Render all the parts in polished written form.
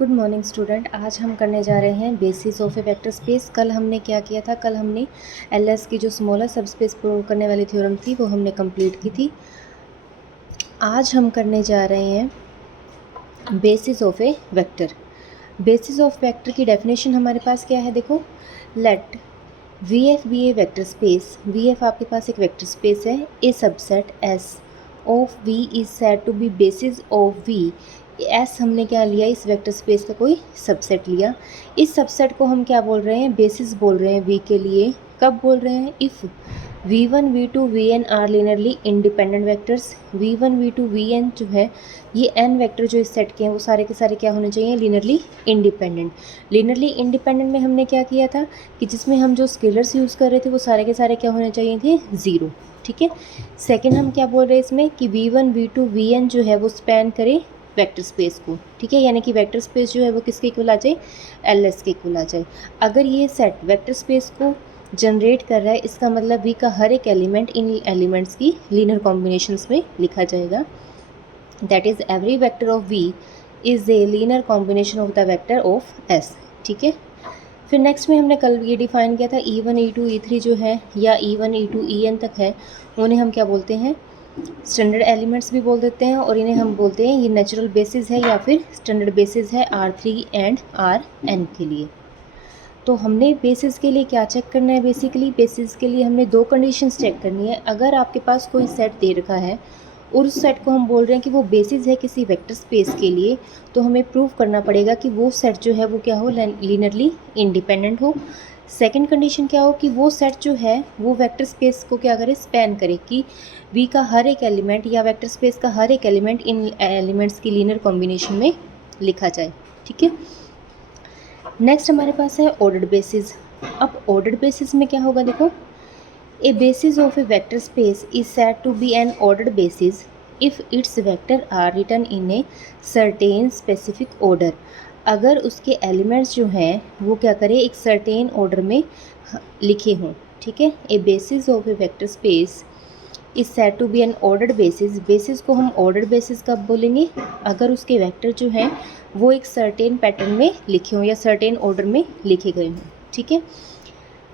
Good morning student. आज हम करने जा रहे हैं basis of a vector space. कल हमने क्या किया था? कल हमने एलएस की जो स्मॉलर सबस्पेस प्रूव करने वाली थ्योरम थी वो हमने कंप्लीट की थी। आज हम करने जा रहे हैं basis of a vector. Basis of vector की डेफिनेशन हमारे पास क्या है? देखो, let V F be a vector space. V F आपके पास एक वेक्टर स्पेस है। A subset S of V is said to be basis of V. S हमने क्या लिया? इस वेक्टर स्पेस का कोई सबसेट लिया। इस सबसेट को हम क्या बोल रहे हैं? बेसिस बोल रहे हैं वी के लिए। कब बोल रहे हैं? If v1 v2 vn are linearly independent vectors. v1 v2 vn जो है ये n वेक्टर जो इस सेट के हैं वो सारे के सारे क्या होने चाहिए? Linearly independent. लीनियरली इंडिपेंडेंट में हमने क्या किया था कि जिसमें हम जो स्केलर्स यूज़ कर रहे थे वो सारे के सारे क्या होने चाहिए थे? ज़ीरो। ठीक है। सेकेंड हम क्या बोल रहे हैं इसमें कि v1 v2 vn जो है वो स्पैन करे वेक्टर स्पेस को। ठीक है, यानी कि वेक्टर स्पेस जो है वो किसके इक्वल आ जाए? एलएस के इक्वल आ जाए। अगर ये सेट वेक्टर स्पेस को जनरेट कर रहा है इसका मतलब वी का हर एक एलिमेंट इन एलिमेंट्स की लीनियर कॉम्बिनेशंस में लिखा जाएगा। That is every vector of V is a linear combination of the vector of S. ठीक है। फिर नेक्स्ट में हमने कल ये डिफाइन किया था E1 E2 E3 जो है या E1 E2 EN तक है उन्हें हम क्या बोलते हैं? स्टैंडर्ड एलिमेंट्स भी बोल देते हैं और इन्हें हम बोलते हैं ये नेचुरल बेसिस है या फिर स्टैंडर्ड बेसिस है R3 एंड Rn के लिए। तो हमने बेसिस के लिए क्या चेक करना है? बेसिकली बेसिस के लिए हमने दो कंडीशंस चेक करनी है। अगर आपके पास कोई सेट दे रखा है और उस सेट को हम बोल रहे हैं कि वो बेसिस है किसी वेक्टर स्पेस के लिए, तो हमें प्रूव करना पड़ेगा कि वो सेट जो है वो क्या हो? लीनियरली इंडिपेंडेंट हो। सेकंड कंडीशन क्या हो? कि वो सेट जो है वो वेक्टर स्पेस को क्या करे? स्पैन करे कि वी का हर एक एलिमेंट या वेक्टर स्पेस का हर एक एलिमेंट इन एलिमेंट्स की लीनियर कॉम्बिनेशन में लिखा जाए। ठीक है। नेक्स्ट हमारे पास है ऑर्डर्ड बेसिस। अब ऑर्डर्ड बेसिस में क्या होगा? देखो, a basis of a vector space is said to be an ordered basis if its vectors are written in a certain specific order. अगर उसके एलिमेंट्स जो हैं वो क्या करें? एक सर्टेन ऑर्डर में लिखे हों। ठीक है। A basis of a vector space is said to be an ordered basis. Basis को हम ऑर्डर्ड बेसिस कब बोलेंगे? अगर उसके वेक्टर जो हैं वो एक सर्टेन पैटर्न में लिखे हों या सर्टेन ऑर्डर में लिखे गए हों। ठीक है।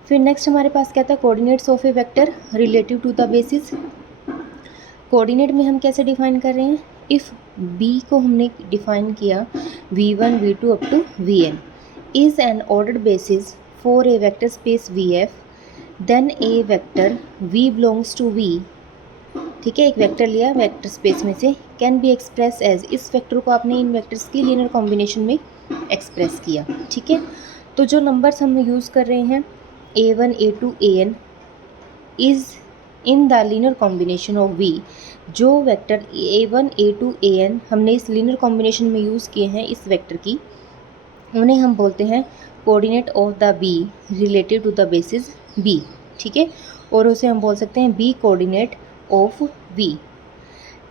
फिर नेक्स्ट हमारे पास क्या था? Coordinates of a vector relative to the basis. Coordinate में हम कैसे डिफाइन कर रहे हैं? इफ़ बी को हमने डिफाइन किया v1 v2 up to vn is an ordered basis for a vector space vf, then a vector v belongs to v। ठीक है, एक वेक्टर लिया वेक्टर स्पेस में से, कैन बी एक्सप्रेस एज, इस वेक्टर को आपने इन वेक्टर्स की लीनियर कॉम्बिनेशन में एक्सप्रेस किया। ठीक है। तो जो नंबर्स हम यूज़ कर रहे हैं a1 a2 an is in the linear combination of v। जो वेक्टर a1 a2 an हमने इस लीनियर कॉम्बिनेशन में यूज़ किए हैं इस वेक्टर की, उन्हें हम बोलते हैं coordinate of the b related to the basis b। ठीक है। और उसे हम बोल सकते हैं b coordinate of v।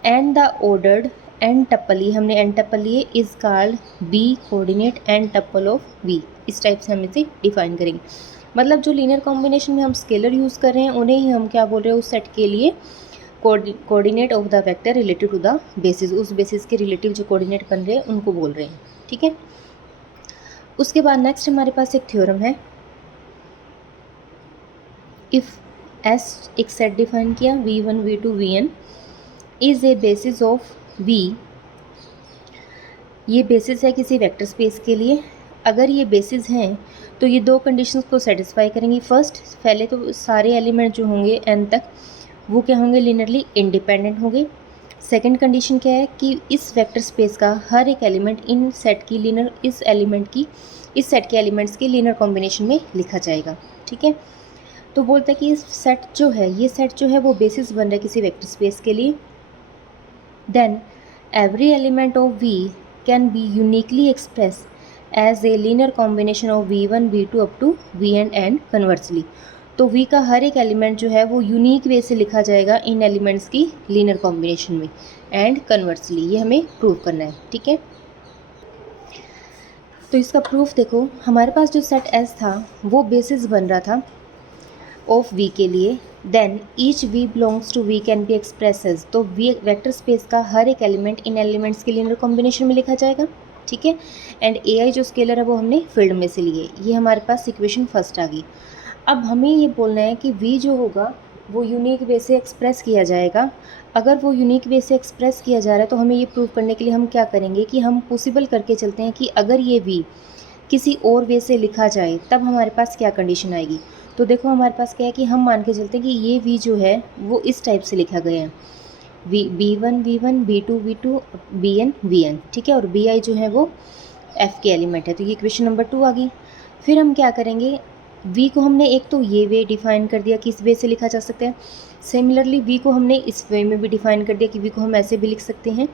And the ordered n tuple, ये हमने एंड टप्पल लिए, is called b coordinate n tuple of v। इस टाइप से हम इसे डिफाइन करेंगे। मतलब जो लीनियर कॉम्बिनेशन में हम स्केलर यूज़ कर रहे हैं उन्हें ही हम क्या बोल रहे हैं? उस सेट के लिए coordinate of the vector related to the basis, उस बेसिस के रिलेटिव जो कोऑर्डिनेट बन रहे हैं उनको बोल रहे हैं। ठीक है। उसके बाद नेक्स्ट हमारे पास एक थ्योरम है। इफ़ एस एक सेट डिफाइन किया v1 v2 vn is a basis of v। ये बेसिस है किसी वेक्टर स्पेस के लिए। अगर ये बेसिस हैं तो ये दो कंडीशंस को सेटिस्फाई करेंगी। फर्स्ट, पहले तो सारे एलिमेंट जो होंगे n तक वो क्या होंगे? लीनियरली इंडिपेंडेंट होंगे। सेकंड कंडीशन क्या है? कि इस वेक्टर स्पेस का हर एक एलिमेंट इन सेट की लीनियर इस सेट के एलिमेंट्स की लीनियर कॉम्बिनेशन में लिखा जाएगा। ठीक है। तो बोलता है कि ये सेट जो है वो बेसिस बन रहा है किसी वेक्टर स्पेस के लिए। Then every element of v can be uniquely express as a linear combination of v1 v2 up to vn and conversely. तो v का हर एक एलिमेंट जो है वो यूनिक वे से लिखा जाएगा इन एलिमेंट्स की लीनियर कॉम्बिनेशन में एंड कन्वर्सली। ये हमें प्रूव करना है। ठीक है। तो इसका प्रूफ देखो, हमारे पास जो सेट S था वो बेसिस बन रहा था ऑफ v के लिए। Then each v belongs to v can be express as, तो v वेक्टर स्पेस का हर एक एलिमेंट इन एलिमेंट्स के लीनियर कॉम्बिनेशन में लिखा जाएगा। ठीक है। एंड ए आई जो स्केलर है वो हमने फील्ड में से लिए। ये हमारे पास इक्वेशन फर्स्ट आ गई। अब हमें ये बोलना है कि v जो होगा वो यूनिक वे से एक्सप्रेस किया जाएगा। अगर वो यूनिक वे से एक्सप्रेस किया जा रहा है तो हमें ये प्रूव करने के लिए हम क्या करेंगे कि हम पॉसिबल करके चलते हैं कि अगर ये v किसी और वे से लिखा जाए तब हमारे पास क्या कंडीशन आएगी। तो देखो हमारे पास क्या है कि हम मान के चलते हैं कि ये v जो है वो इस टाइप से लिखा गया है, b1 v1 b2 v2 bn vn, ठीक है। और bi जो है वो f के एलिमेंट है, तो ये इक्वेशन नंबर 2 आ गई। फिर हम क्या करेंगे, v को हमने एक तो ये वे डिफाइन कर दिया कि इस वे से लिखा जा सकता है। सिमिलरली v को हमने इस वे में भी डिफाइन कर दिया कि v को हम ऐसे भी लिख सकते हैं।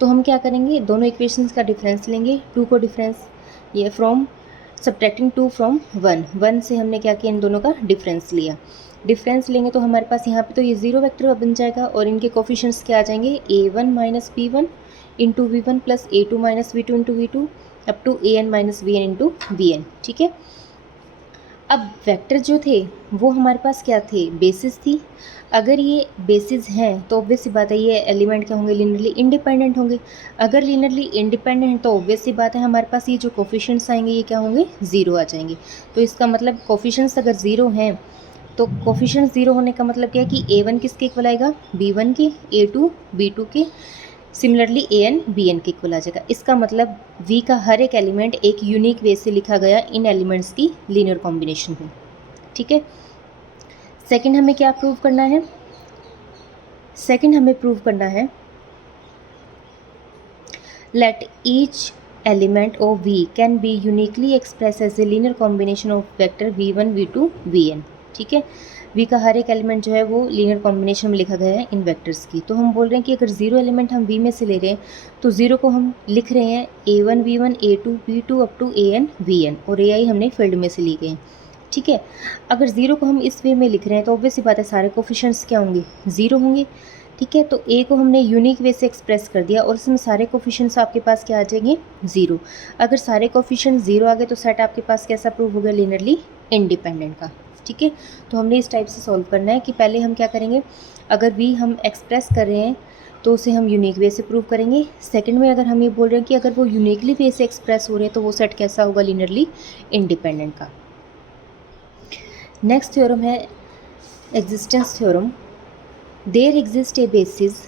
तो हम क्या करेंगे, दोनों इक्वेशंस का डिफरेंस लेंगे, 2 को डिफरेंस ये फ्रॉम सब्ट्रैक्टिंग 2 फ्रॉम 1 से हमने क्या किया, इन दोनों का डिफरेंस लिया। डिफरेंस लेंगे तो हमारे पास यहाँ पे तो ये जीरो वेक्टर बन जाएगा और इनके कोफिशिएंट्स क्या आ जाएंगे, a1 minus b1 into v1 plus a2 minus v2 into v2 up to an minus vn into vn, ठीक है। अब वेक्टर जो थे वो हमारे पास क्या थे, बेसिस थी। अगर ये बेसिस हैं तो ऑब्वियस सी बात है ये एलिमेंट क्या होंगे, लीनियरली इंडिपेंडेंट होंगे। अगर लीनियरली इंडिपेंडेंट है तो ऑब्वियस सी बात है हमारे पास ये जो कोफिशिएंट्स आएंगे ये क्या होंगे, ज़ीरो आ जाएंगे। तो इसका मतलब कोफिशिएंट्स अगर ज़ीरो हैं तो कोफिशिएंट्स ज़ीरो होने का मतलब क्या है कि a1 किसके इक्वल आएगा, b1 के, a2 b2 के, सिमिलरली an bn के इक्वल आ जाएगा। इसका मतलब v का हर एक एलिमेंट एक यूनिक वे से लिखा गया इन एलिमेंट्स की लीनियर कॉम्बिनेशन में, ठीक है। सेकंड हमें क्या प्रूव करना है, सेकंड हमें प्रूव करना है let each element of v can be uniquely express as a linear combination of vector v1 v2 vn, ठीक है। v का हर एक एलिमेंट जो है वो लीनियर कॉम्बिनेशन में लिखा गया है इन वेक्टर्स की। तो हम बोल रहे हैं कि अगर जीरो एलिमेंट हम v में से ले रहे हैं तो जीरो को हम लिख रहे हैं a1 v1 a2 v2 up to an vn और ai हमने फील्ड में से ली गए हैं, ठीक है। अगर ज़ीरो को हम इस वे में लिख रहे हैं तो ऑब्वियस सी बात है सारे कोफिशिएंट्स क्या होंगे, ज़ीरो होंगे, ठीक है। तो a को हमने यूनिक वे से एक्सप्रेस कर दिया और इसमें सारे कोफिशिएंट्स आपके पास क्या आ जाएंगे, ज़ीरो। अगर सारे कोफिशिएंट्स ज़ीरो आ गए तो सेट आपके पास कैसा प्रूव हो गया, लीनियरली इंडिपेंडेंट का, ठीक है। तो हमने इस टाइप से सॉल्व करना है कि पहले हम क्या करेंगे, अगर v हम एक्सप्रेस कर रहे हैं तो उसे हम यूनिक वे से प्रूव करेंगे। सेकंड में अगर हम ये बोल रहे हैं कि अगर वो यूनिकली वे से एक्सप्रेस हो रहे हैं तो वो सेट कैसा होगा, लीनियरली इंडिपेंडेंट का। नेक्स्ट थ्योरम है existence theorem. There exist a basis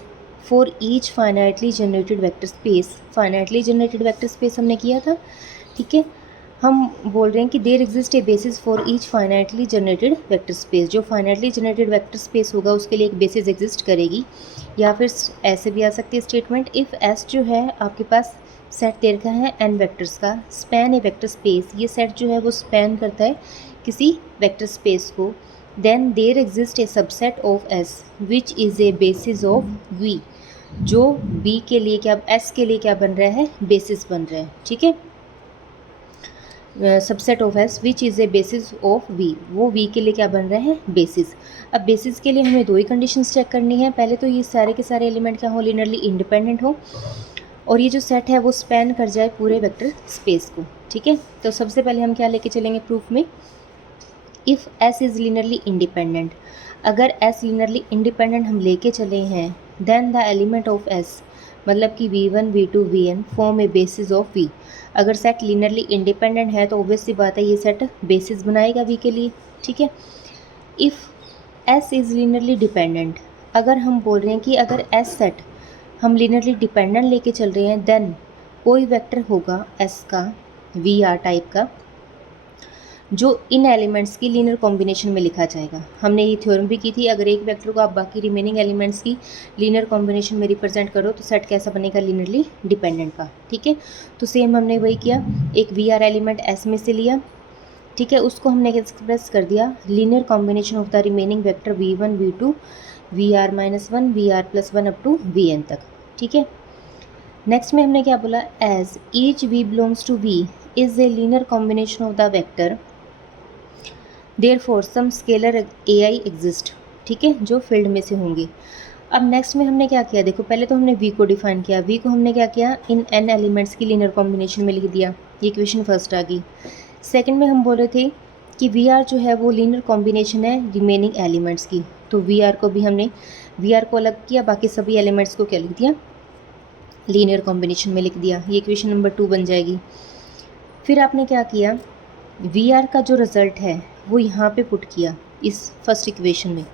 for each finitely generated vector space. Finitely generated vector space हमने किया था, ठीक है। हम बोल रहे हैं कि there exist a basis for each finitely generated vector space. जो फाइनाइटली जनरेटेड वेक्टर स्पेस होगा उसके लिए एक बेसिस एग्जिस्ट करेगी। या फिर ऐसे भी आ सकती है स्टेटमेंट, इफ़ एस जो है आपके पास सेट दे रखा है एन वेक्टर्स का, स्पैन ए वेक्टर स्पेस, ये सेट जो है वो स्पैन करता है किसी वेक्टर स्पेस को, then there exist a subset of S which is a basis of V. जो बी के लिए क्या, एस के लिए क्या बन रहा है, बेसिस बन रहा है, ठीक है। Subset of S which is a basis of V, वो वी के लिए क्या बन रहा है, बेसिस। अब बेसिस के लिए हमें दो ही कंडीशंस चेक करनी है। पहले तो ये सारे के सारे एलिमेंट क्या हो, लीनियरली इंडिपेंडेंट हो और ये जो सेट है वो स्पैन कर जाए पूरे वेक्टर स्पेस को, ठीक है। तो सबसे पहले हम क्या लेके चलेंगे प्रूफ में, if S is linearly independent. अगर एस लीनियरली इंडिपेंडेंट हम लेके चले हैं then the element of S, मतलब कि v1 v2 vn form a basis of v। अगर सेट लीनियरली इंडिपेंडेंट है तो ऑब्वियस सी बात है ये सेट बेसिस बनाएगा v के लिए, ठीक है। If s is linearly dependent, अगर हम बोल रहे हैं कि अगर s सेट हम लीनियरली डिपेंडेंट लेके चल रहे हैं देन कोई वेक्टर होगा s का vr टाइप का जो इन एलिमेंट्स की लीनियर कॉम्बिनेशन में लिखा जाएगा। हमने ये थ्योरम भी की थी, अगर एक वेक्टर को आप बाकी रिमेनिंग एलिमेंट्स की लीनियर कॉम्बिनेशन में रिप्रेजेंट करो तो सेट कैसा बनेगा, लीनियरली डिपेंडेंट का, ठीक है। तो सेम हमने वही किया, एक वी आर एलिमेंट एस में से लिया, ठीक है, उसको हमने एक्सप्रेस कर दिया linear combination of the remaining vector v1 v2 vr-1 vr+1 up to vn तक, ठीक है। नेक्स्ट में हमने क्या बोला, as each v belongs to v is a linear combination of the vector therefore some scalar ai exist, ठीक है, जो फील्ड में से होंगे। अब नेक्स्ट में हमने क्या किया, देखो पहले तो हमने v को डिफाइन किया, v को हमने क्या किया, इन n एलिमेंट्स की लीनियर कॉम्बिनेशन में लिख दिया, ये इक्वेशन फर्स्ट आ गई। सेकंड में हम बोल रहे थे कि vr जो है वो लीनियर कॉम्बिनेशन है रिमेनिंग एलिमेंट्स की, तो vr को भी हमने vr को अलग किया, बाकी सभी एलिमेंट्स को क्या लिख दिया, लीनियर कॉम्बिनेशन में लिख दिया, ये इक्वेशन नंबर 2 बन जाएगी। फिर आपने क्या किया, वी आर का जो रिज़ल्ट है वो यहाँ पे पुट किया इस फर्स्ट इक्वेशन में,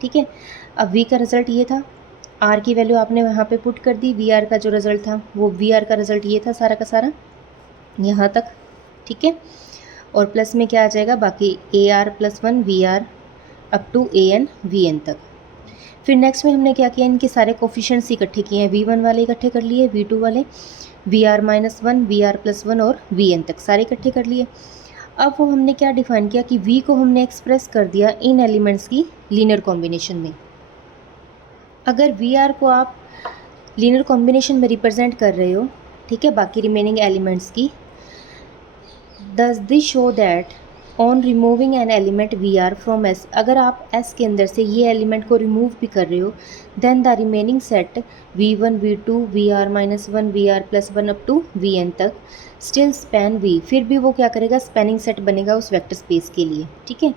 ठीक है। अब वी का रिज़ल्ट ये था, आर की वैल्यू आपने वहाँ पे पुट कर दी, वी आर का जो रिज़ल्ट था वो वी आर का रिज़ल्ट ये था सारा का सारा यहाँ तक, ठीक है। और प्लस में क्या आ जाएगा, बाकी A R plus 1 V R up to A N V N तक। फिर नेक्स्ट में हमने क्या किया, इनके सारे कोफिशिएंट्स इकट्ठे किए हैं, V1 वाले इकट्ठे कर लिए, V2 वाले, VR-1 VR+1 और Vn तक सारे इकट्ठे कर लिए। अब वो हमने क्या डिफाइन किया कि V को हमने एक्सप्रेस कर दिया इन एलिमेंट्स की लीनियर कॉम्बिनेशन में। अगर VR को आप लीनियर कॉम्बिनेशन में रिप्रेजेंट कर रहे हो, ठीक है, बाकी रिमेनिंग एलिमेंट्स की, does this show that on removing an element V R from S, अगर आप एस के अंदर से ये एलिमेंट को रिमूव भी कर रहे हो, then the remaining set V1 V2 VR-1 VR+1 up to Vn तक स्टिल स्पैन V, फिर भी वो क्या करेगा, स्पैनिंग सेट बनेगा उस वेक्टर स्पेस के लिए, ठीक है।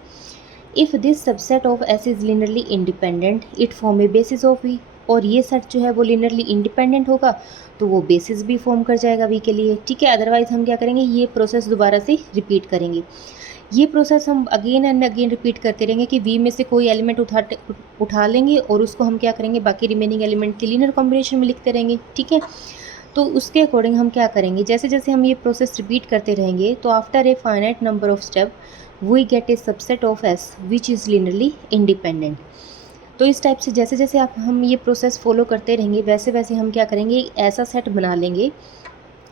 If this subset of S is linearly independent it form a basis of V, और ये सेट जो है वो लिनियरली इंडिपेंडेंट होगा तो वो बेसिस भी फॉर्म कर जाएगा V के लिए, ठीक है। अदरवाइज हम क्या करेंगे, ये प्रोसेस दोबारा से रिपीट करेंगे। ये प्रोसेस हम अगेन एंड अगेन रिपीट करते रहेंगे कि V में से कोई एलिमेंट उठा लेंगे और उसको हम क्या करेंगे, बाकी रिमेनिंग एलिमेंट के लीनियर कॉम्बिनेशन में लिखते रहेंगे, ठीक है। तो उसके अकॉर्डिंग हम क्या करेंगे, जैसे जैसे हम ये प्रोसेस रिपीट करते रहेंगे तो after a finite number of step we get a subset of S which is linearly independent. तो इस टाइप से जैसे जैसे आप हम ये प्रोसेस फॉलो करते रहेंगे वैसे वैसे हम क्या करेंगे, एक ऐसा सेट बना लेंगे,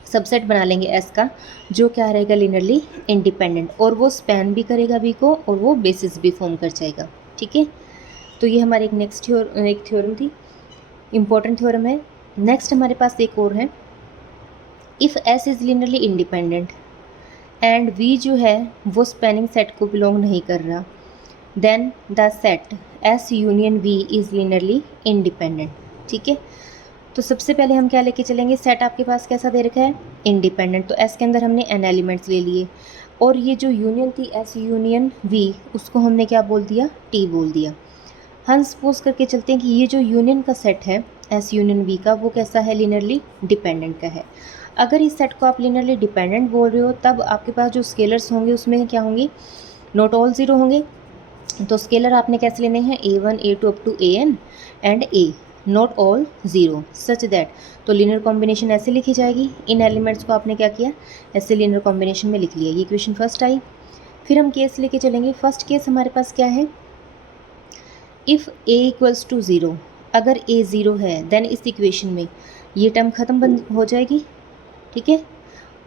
सबसेट बना लेंगे एस का, जो क्या रहेगा, लिनियरली इंडिपेंडेंट, और वो स्पैन भी करेगा वी को और वो बेसिस भी फॉर्म कर जाएगा, ठीक है। तो ये हमारी एक नेक्स्ट एक थ्योरम थी, इम्पॉर्टेंट थ्योरम है। नेक्स्ट हमारे पास एक और है, if S is linearly independent and V जो है वो स्पैनिंग सेट को बिलोंग नहीं कर रहा, then the set S union V is linearly independent, ठीक है। तो सबसे पहले हम क्या लेके चलेंगे, सेट आपके पास कैसा दे रखा है, इंडिपेंडेंट, तो एस के अंदर हमने एन एलिमेंट्स ले लिए, और ये जो यूनियन थी एस यूनियन वी, उसको हमने क्या बोल दिया, टी बोल दिया। हम सपोज करके चलते हैं कि ये जो यूनियन का सेट है एस यूनियन वी का, वो कैसा है, लिनियरली डिपेंडेंट का है। अगर इस सेट को आप लिनियरली डिपेंडेंट बोल रहे हो तब आपके पास जो स्केलर्स होंगे उसमें क्या होंगे, नॉट ऑल ज़ीरो होंगे। तो स्केलर आपने कैसे लेने हैं, A1 A2 up to AN and A, not all zero, such that, तो लीनियर कॉम्बिनेशन ऐसे लिखी जाएगी। इन एलिमेंट्स को आपने क्या किया, ऐसे लीनियर कॉम्बिनेशन में लिख लिया, ये इक्वेशन फर्स्ट आई। फिर हम केस लेके चलेंगे, फर्स्ट केस हमारे पास क्या है, if A equals to zero, अगर A ज़ीरो है देन इस इक्वेशन में ये टर्म ख़त्म हो जाएगी, ठीक है।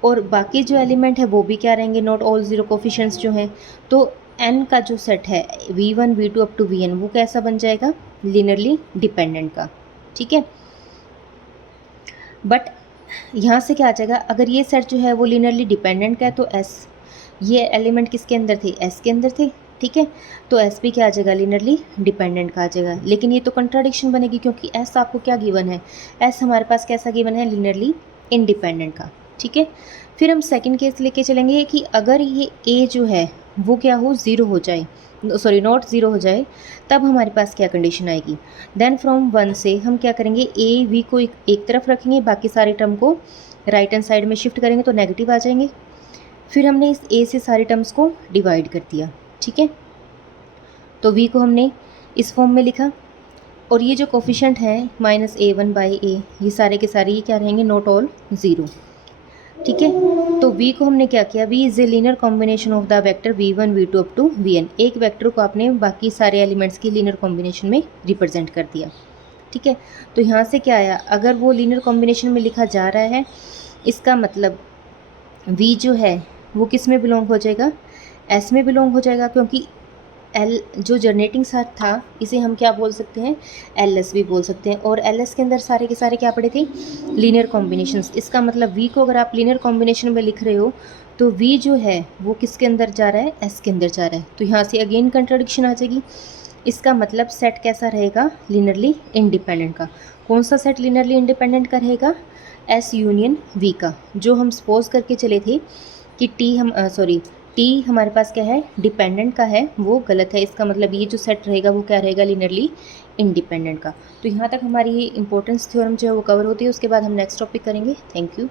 और बाकी जो एलिमेंट है वो भी क्या रहेंगे, नॉट ऑल ज़ीरो कोफिशिएंट्स जो हैं, तो n का जो सेट है V1 V2 up to Vn वो कैसा बन जाएगा, लिनियरली डिपेंडेंट का, ठीक है। बट यहाँ से क्या आ जाएगा, अगर ये सेट जो है वो लिनियरली डिपेंडेंट का है तो S, ये एलिमेंट किसके अंदर थे, S के अंदर थे, ठीक है। तो S भी क्या आ जाएगा, लिनियरली डिपेंडेंट का आ जाएगा। लेकिन ये तो कंट्राडिक्शन बनेगी क्योंकि S आपको क्या गिवन है, S हमारे पास कैसा गिवन है, लिनियरली इंडिपेंडेंट का, ठीक है। फिर हम सेकंड केस लेके चलेंगे कि अगर ये A जो है वो क्या हो, ज़ीरो हो जाए, सॉरी नॉट ज़ीरो हो जाए, तब हमारे पास क्या कंडीशन आएगी, देन फ्रॉम 1 से हम क्या करेंगे, A V को एक तरफ रखेंगे, बाकी सारे टर्म को राइट हैंड साइड में शिफ्ट करेंगे तो नेगेटिव आ जाएंगे। फिर हमने इस A से सारे टर्म्स को डिवाइड कर दिया, ठीक है। तो V को हमने इस फॉर्म में लिखा, और ये जो कोफिशिएंट हैं -A1/A, ये सारे के सारे ये क्या रहेंगे, नॉट ऑल ज़ीरो, ठीक है। तो V को हमने क्या किया, V is a linear combination of the vector V1 V2 up to Vn, एक वेक्टर को आपने बाकी सारे एलिमेंट्स की लीनियर कॉम्बिनेशन में रिप्रेजेंट कर दिया, ठीक है। तो यहाँ से क्या आया, अगर वो लीनियर कॉम्बिनेशन में लिखा जा रहा है इसका मतलब V जो है वो किस में बिलोंग हो जाएगा, S में बिलोंग हो जाएगा, क्योंकि L जो जनरेटिंग सेट था इसे हम क्या बोल सकते हैं, LS भी बोल सकते हैं, और LS के अंदर सारे के सारे क्या पड़े थे, लीनियर कॉम्बिनेशंस। इसका मतलब V को अगर आप लीनियर कॉम्बिनेशन में लिख रहे हो तो V जो है वो किसके अंदर जा रहा है, S के अंदर जा रहा है, तो यहाँ से अगेन कंट्राडिक्शन आ जाएगी। इसका मतलब सेट कैसा रहेगा, लिनियरली इंडिपेंडेंट का। कौन सा सेट लिनियरली इंडिपेंडेंट का रहेगा, S यूनियन V का, जो हम सपोज करके चले थे कि T हमारे पास क्या है, डिपेंडेंट का है, वो गलत है। इसका मतलब ये जो सेट रहेगा वो क्या रहेगा, लिनियरली इंडिपेंडेंट का। तो यहाँ तक हमारी इंपॉर्टेंस थ्योरम जो है वो कवर होती है। उसके बाद हम नेक्स्ट टॉपिक करेंगे। Thank you.